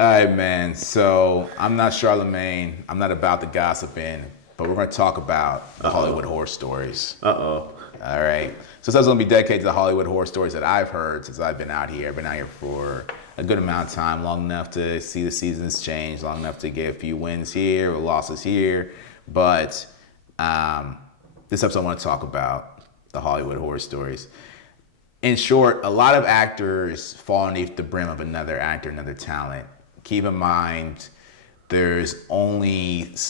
All right, man. So I'm not Charlemagne. I'm not about the gossiping, but we're going to talk about the Hollywood horror stories. Uh-oh. All right. So this is going to be dedicated to the Hollywood horror stories that I've heard since I've been out here. I've been out here for a good amount of time, long enough to see the seasons change, long enough to get a few wins here or losses here. But this episode I want to talk about the Hollywood horror stories. In short, a lot of actors fall underneath the brim of another actor, another talent. Keep in mind, we're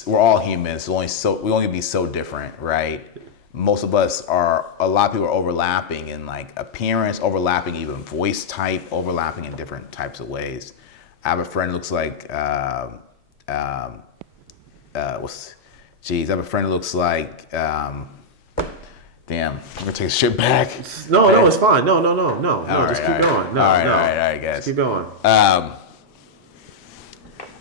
all humans. We only be so different, right? Most of us a lot of people are overlapping in like appearance, overlapping even voice type, overlapping in different types of ways. I have a friend who looks like, I have a friend who looks like, damn, I'm gonna take a shit back. No, it's fine. No. Just keep going. All right, guys. Just keep going.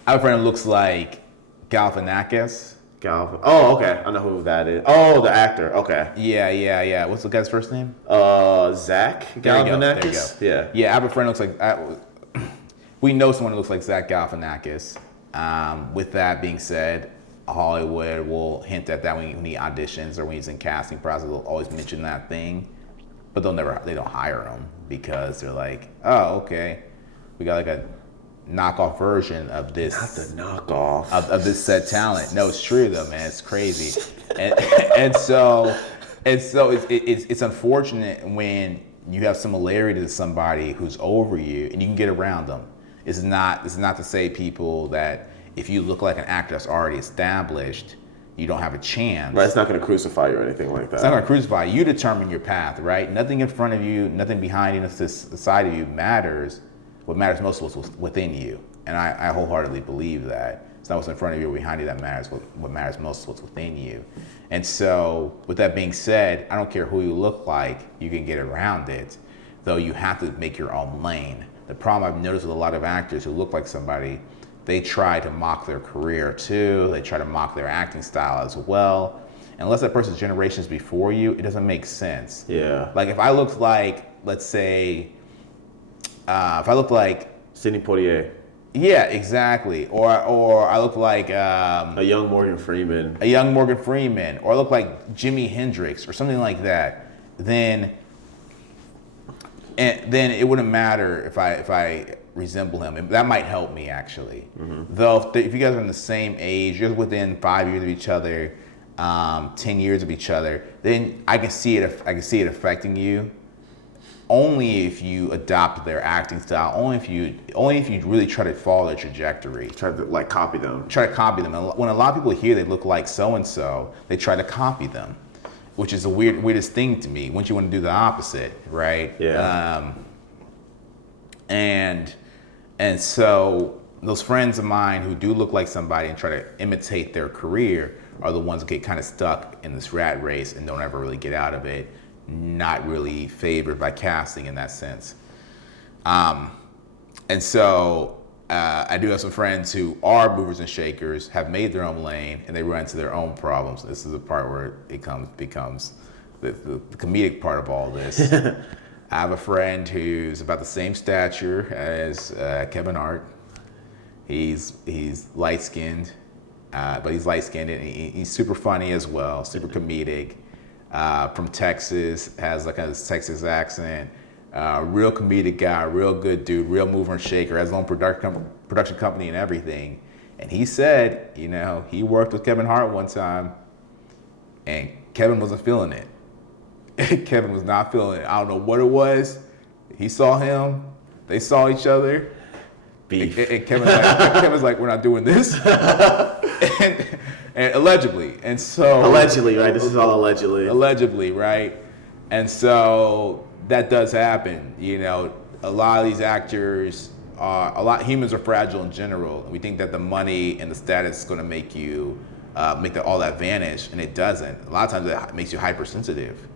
I have a friend who looks like Galifianakis. Oh, okay. I know who that is. Oh, the actor. Okay. Yeah. What's the guy's first name? Zach Galifianakis. There you go. Yeah, I have a friend who looks like. We know someone who looks like Zach Galifianakis. With that being said, Hollywood will hint at that when he auditions or when he's in casting process. They'll always mention that thing, but they don't hire him because they're like, oh, okay, we got like a knockoff version of this. Not the knockoff of this said talent. No, it's true though, man. It's crazy, and so it's unfortunate when you have similarity to somebody who's over you and you can get around them. This is not to say, people, that if you look like an actor that's already established, you don't have a chance. Right, it's not going to crucify you or anything like that. It's not going to crucify you. You determine your path, right? Nothing in front of you, nothing behind you, nothing to the side of you matters. What matters most is what's within you. And I wholeheartedly believe that. It's not what's in front of you or behind you that matters. What matters most is what's within you. And so, with that being said, I don't care who you look like, you can get around it, though you have to make your own lane. The problem I've noticed with a lot of actors who look like somebody, they try to mock their career too. They try to mock their acting style as well. Unless that person's generations before you, it doesn't make sense. Yeah. Like if I looked like, let's say, if I looked like Sidney Poitier. Yeah, exactly. Or I look like a young Morgan Freeman. Or I look like Jimi Hendrix or something like that. Then it wouldn't matter if I resemble him. That might help me actually. Mm-hmm. Though if you guys are in the same age, you're within 5 years of each other, 10 years of each other, then I can see it affecting you. Only if you adopt their acting style. Only if you really try to follow their trajectory. Try to copy them. And when a lot of people hear they look like so and so, they try to copy them, which is the weirdest thing to me. Once you want to do the opposite, right? Yeah. And so those friends of mine who do look like somebody and try to imitate their career are the ones that get kind of stuck in this rat race and don't ever really get out of it. Not really favored by casting in that sense. And so I do have some friends who are movers and shakers, have made their own lane, and they run into their own problems. This is the part where it becomes the comedic part of all this. I have a friend who's about the same stature as Kevin Hart. He's light-skinned, but he's light-skinned and he's super funny as well, super comedic. From Texas, has like a Texas accent, real comedic guy, real good dude, real mover and shaker, has his own production company and everything. And he said, he worked with Kevin Hart one time and Kevin wasn't feeling it. Kevin was not feeling it. I don't know what it was. He saw him, they saw each other. Beef. And Kevin's like, we're not doing this. And allegedly. And so allegedly, right? This is all allegedly. Allegedly, right? And so that does happen. A lot of these actors humans are fragile in general. We think that the money and the status is going to make you make all that vanish, and it doesn't. A lot of times it makes you hypersensitive,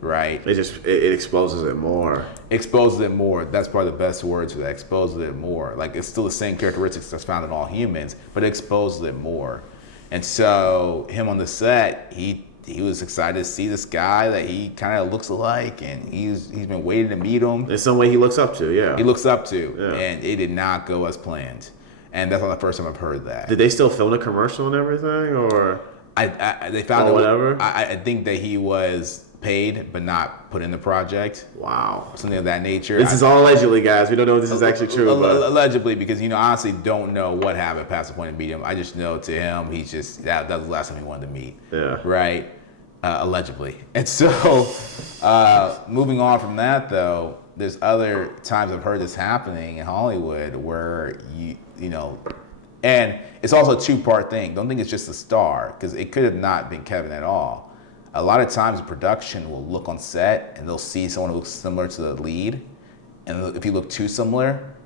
right? It exposes it more. Exposes it more. That's probably the best words for that. Exposes it more. Like, it's still the same characteristics that's found in all humans, but it exposes it more. And so him on the set, he was excited to see this guy that he kind of looks alike, and he's been waiting to meet him. In some way he looks up to, yeah. He looks up to, yeah. And it did not go as planned. And that's not the first time I've heard that. Did they still film the commercial and everything, or They found or it. whatever? I think that he was paid but not put in the project. Wow. Something of that nature. This is all allegedly, guys. We don't know if this is actually true. But Allegedly, because honestly don't know what happened past the point of meeting him. I just know to him he's just that was the last time he wanted to meet. Yeah. Right. Allegedly. And so moving on from that though, there's other times I've heard this happening in Hollywood where you know, and it's also a two-part thing. Don't think it's just the star, because it could have not been Kevin at all. A lot of times production will look on set and they'll see someone who looks similar to the lead, and if you look too similar,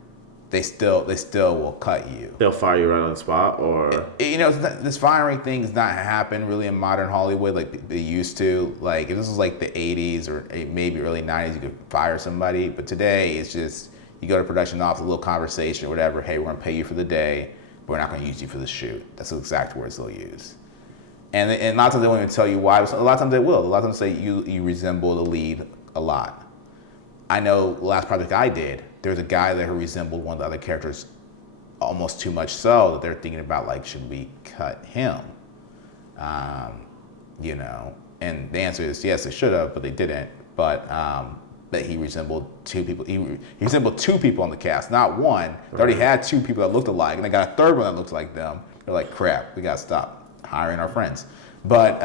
they still will cut you. they'll fire you right on the spot, or This firing thing does not happen really in modern Hollywood like they used to. Like if this was like the 80s or maybe early 90s, you could fire somebody. But today it's just you go to production office, a little conversation or whatever. Hey, we're gonna pay you for the day, but we're not gonna use you for the shoot. That's the exact words they'll use. And a lot of times they won't even tell you why. A lot of times they will. A lot of times say you resemble the lead a lot. I know the last project I did, there's a guy there who resembled one of the other characters almost too much so that they're thinking about like, should we cut him? And the answer is yes, they should have, but they didn't. But he resembled two people. He resembled two people on the cast, not one. They already had two people that looked alike, and they got a third one that looked like them. They're like, crap, we gotta stop hiring our friends. But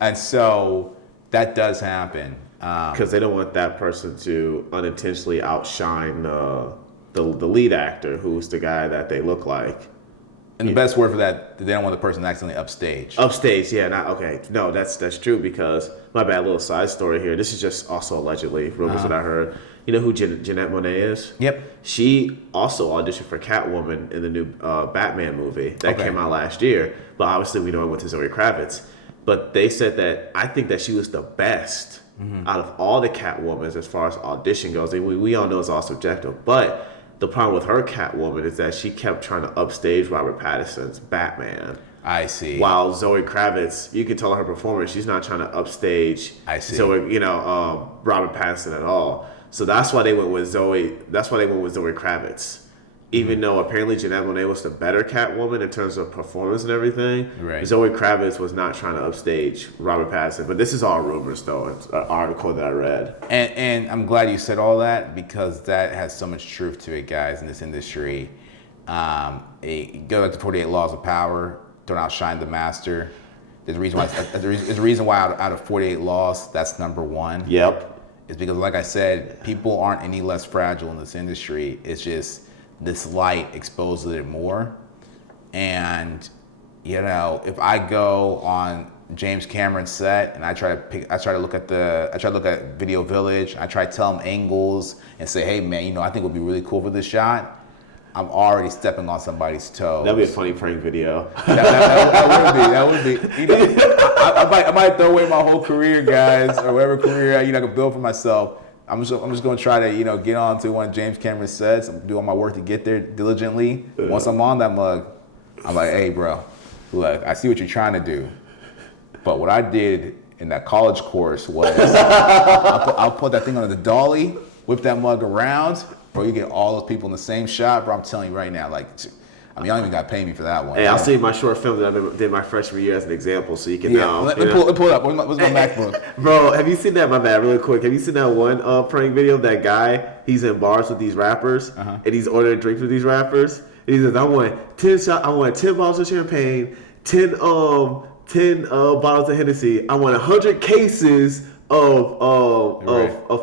and so that does happen. because they don't want that person to unintentionally outshine the lead actor, who's the guy that they look like. And the best word for that, they don't want the person accidentally upstage. Upstage, yeah, not okay. No, that's true, because my bad, little side story here. This is just also allegedly rumors that I heard. You know who Jeanette Monáe is? Yep. She also auditioned for Catwoman in the new Batman movie that came out last year. But obviously, we know it went to Zoe Kravitz. But they said that I think that she was the best out of all the Catwomans as far as audition goes. And we all know it's all subjective, but the problem with her Catwoman is that she kept trying to upstage Robert Pattinson's Batman. I see. While Zoe Kravitz, you can tell her performance, she's not trying to upstage Robert Pattinson at all. So that's why they went with Zoe. That's why they went with Zoe Kravitz. Even though apparently Jeanette Monáe was the better Catwoman in terms of performance and everything, right. Zoe Kravitz was not trying to upstage Robert Pattinson. But this is all rumors, though. It's an article that I read. And I'm glad you said all that, because that has so much truth to it, guys, in this industry. Go back to 48 Laws of Power. Don't outshine the master. There's a reason why. There's a reason why out of 48 laws, that's number one. Yep. It's because, like I said, people aren't any less fragile in this industry. It's just this light exposes it more. And if I go on James Cameron's set and I try to look at Video Village, I try to tell them angles and say, hey man, I think it would be really cool for this shot. I'm already stepping on somebody's toes. That'd be a funny prank video. That would be. I might throw away my whole career, guys, or whatever career I can build for myself. I'm just going to try to get on to one of James Cameron's sets. I'm doing my work to get there diligently. Once I'm on that mug, I'm like, hey, bro, look, I see what you're trying to do, but what I did in that college course was I'll put that thing on the dolly, whip that mug around. Bro, you get all those people in the same shot, bro. I'm telling you right now, y'all don't even got to pay me for that one. Hey, I'll see my short film that I did my freshman year as an example, so you can know. Let me pull it up. What's my MacBook? Bro, have you seen that? My bad, really quick. Have you seen that one prank video of that guy? He's in bars with these rappers, and he's ordering drinks with these rappers. And he says, I want 10 bottles of champagne, 10 bottles of Hennessy. I want 100 cases of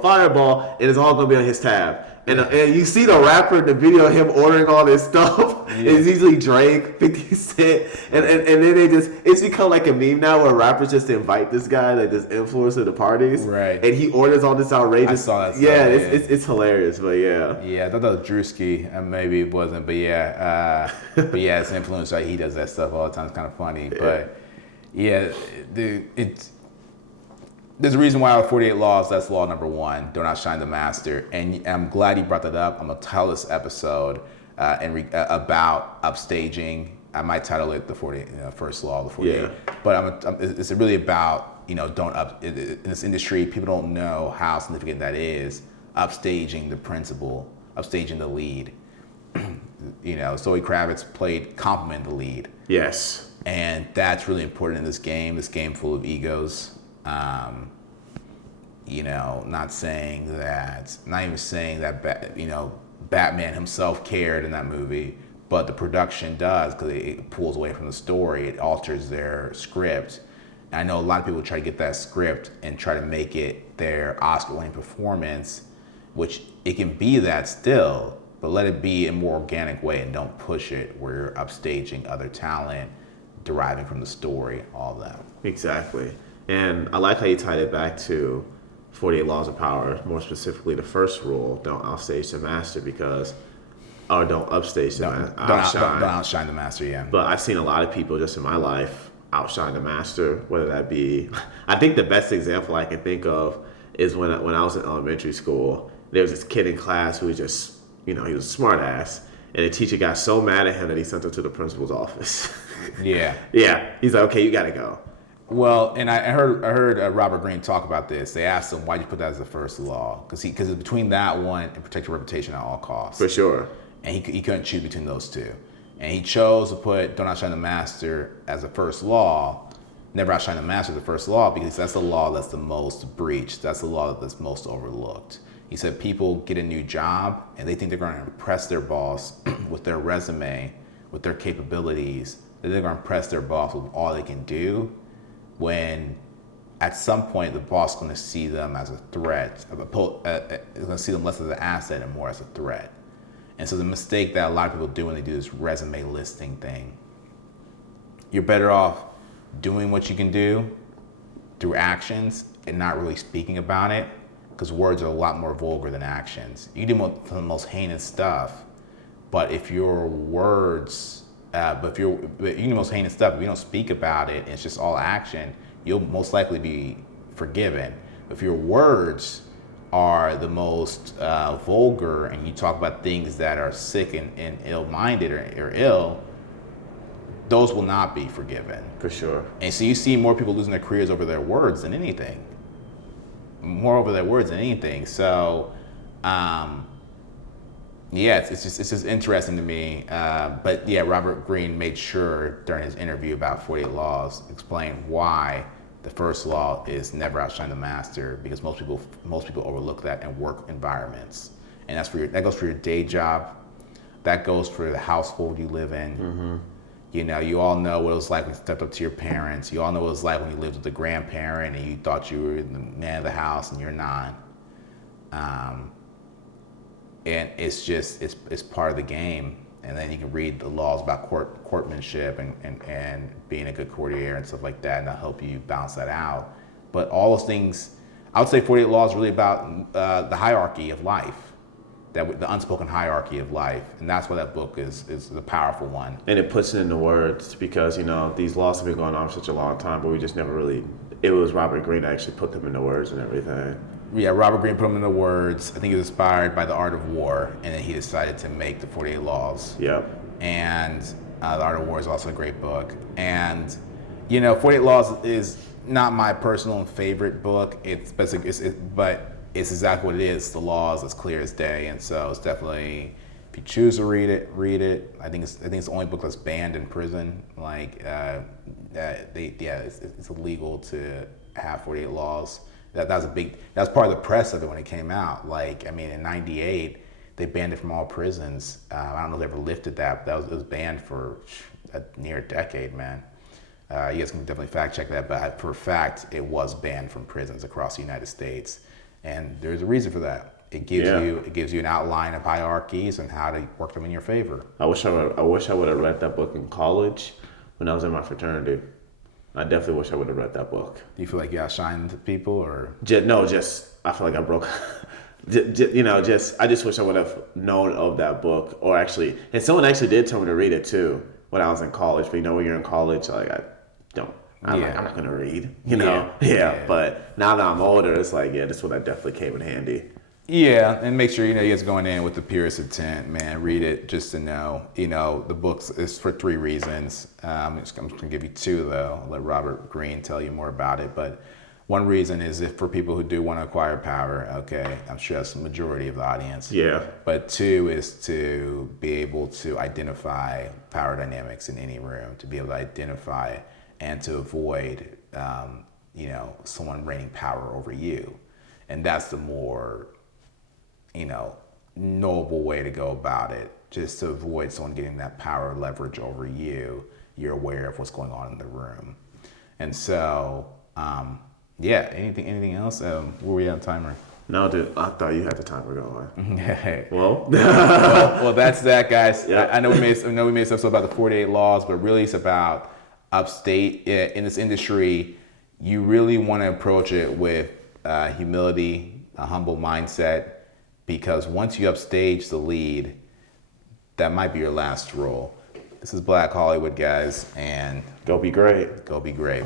Fireball, and it's all gonna be on his tab. And you see the rapper in the video, him ordering all this stuff. Yeah. It's usually Drake, 50 Cent. And then it's become like a meme now where rappers just invite this guy, like this influencer to parties. Right. And he orders all this outrageous. I saw that stuff. Yeah, it's hilarious, but yeah. Yeah, I thought that was Drewski, and maybe it wasn't, but yeah. It's an influencer. He does that stuff all the time. It's kind of funny. Yeah. But yeah, there's a reason why out of 48 laws, that's law number one. Don't outshine the master. And I'm glad you brought that up. I'm going to title this episode about upstaging. I might title it the 48, first law of the 48. Yeah. But it's really about, in this industry, people don't know how significant that is. Upstaging the principal, upstaging the lead. Zoe Kravitz complimented the lead. Yes. And that's really important in this game full of egos. Not even saying that, Batman himself cared in that movie, but the production does, because it pulls away from the story. It alters their script. And I know a lot of people try to get that script and try to make it their Oscar-winning performance, which it can be that still, but let it be in a more organic way and don't push it where you're upstaging other talent, deriving from the story, all that. Exactly. And I like how you tied it back to 48 Laws of Power, more specifically the first rule, don't outstage the master, don't upstage the master. Don't outshine the master, yeah. But I've seen a lot of people just in my life outshine the master, whether that be, I think the best example I can think of is when I was in elementary school, there was this kid in class who was just, he was a smart ass, and the teacher got so mad at him that he sent him to the principal's office. Yeah. Yeah. He's like, okay, you got to go. Well, and I heard Robert Greene talk about this. They asked him, why'd you put that as the first law? Because it's between that one and protect your reputation at all costs. For sure. And he couldn't choose between those two. And he chose to put don't outshine the master as the first law, never outshine the master as the first law, because that's the law that's the most breached. That's the law that's most overlooked. He said people get a new job and they think they're going to impress their boss with their resume, with their capabilities, that they're going to impress their boss with all they can do, when at some point the boss is going to see them as a threat. Is going to see them less as an asset and more as a threat. And so the mistake that a lot of people do when they do this resume listing thing, you're better off doing what you can do through actions and not really speaking about it, because words are a lot more vulgar than actions. You can do the most heinous stuff, but if your words, you can do the most heinous stuff, if you don't speak about it, and it's just all action, you'll most likely be forgiven. If your words are the most vulgar and you talk about things that are sick and ill-minded or ill, those will not be forgiven. For sure. And so you see more people losing their careers over their words than anything. So, it's just interesting to me. But yeah, Robert Greene made sure during his interview about 48 Laws, explain why the first law is never outshine the master, because most people overlook that in work environments, and that goes for your day job, that goes for the household you live in. Mm-hmm. You all know what it was like when you stepped up to your parents. You all know what it was like when you lived with a grandparent and you thought you were the man of the house and you're not. And it's just it's part of the game. And then you can read the laws about courtmanship and being a good courtier and stuff like that, and that'll help you balance that out. But all those things, I would say 48 Laws is really about the hierarchy of life, the unspoken hierarchy of life. And that's why that book is a powerful one. And it puts it into words, because, these laws have been going on for such a long time, but we just never really, it was Robert Greene that actually put them into words and everything. Yeah, Robert Greene put them into words. I think he was inspired by The Art of War, and then he decided to make the 48 Laws. Yep. And The Art of War is also a great book. And, 48 Laws is not my personal favorite book. But it's exactly what it is. The law is as clear as day, and so it's definitely, if you choose to read it. I think it's the only book that's banned in prison. It's illegal to have 48 Laws. That was part of the press of it when it came out. In '98, they banned it from all prisons. I don't know if they ever lifted that, but it was banned for a near decade, man. You guys can definitely fact check that, but for a fact, it was banned from prisons across the United States, and there's a reason for that. It gives you an outline of hierarchies and how to work them in your favor. I wish I would have read that book in college when I was in my fraternity. I definitely wish I would have read that book. Do you feel like you outshined people, or? I feel like I broke. I just wish I would have known of that book, and someone actually did tell me to read it too when I was in college. But when you're in college, I'm not gonna read, Yeah. But now that I'm older, it's this one that definitely came in handy. Yeah, and make sure you guys going in with the purest intent, man. Read it just to know. The book is for 3 reasons. I'm just gonna give you 2 though. I'll let Robert Greene tell you more about it. But One reason is if for people who do want to acquire power, okay, I'm sure that's the majority of the audience. Yeah. But two is to be able to identify power dynamics in any room, to be able to identify and to avoid, someone reigning power over you. And that's the more, noble way to go about it. Just to avoid someone getting that power leverage over you, you're aware of what's going on in the room. And so, anything else? Where we on timer? No, dude, I thought you had the timer going. well, well, that's that, guys. Yep. I know we made this episode about the 48 laws, but really it's about upstate in this industry. You really want to approach it with humility, a humble mindset, because once you upstage the lead, that might be your last role. This is Black Hollywood, guys, and Go be great. go be great.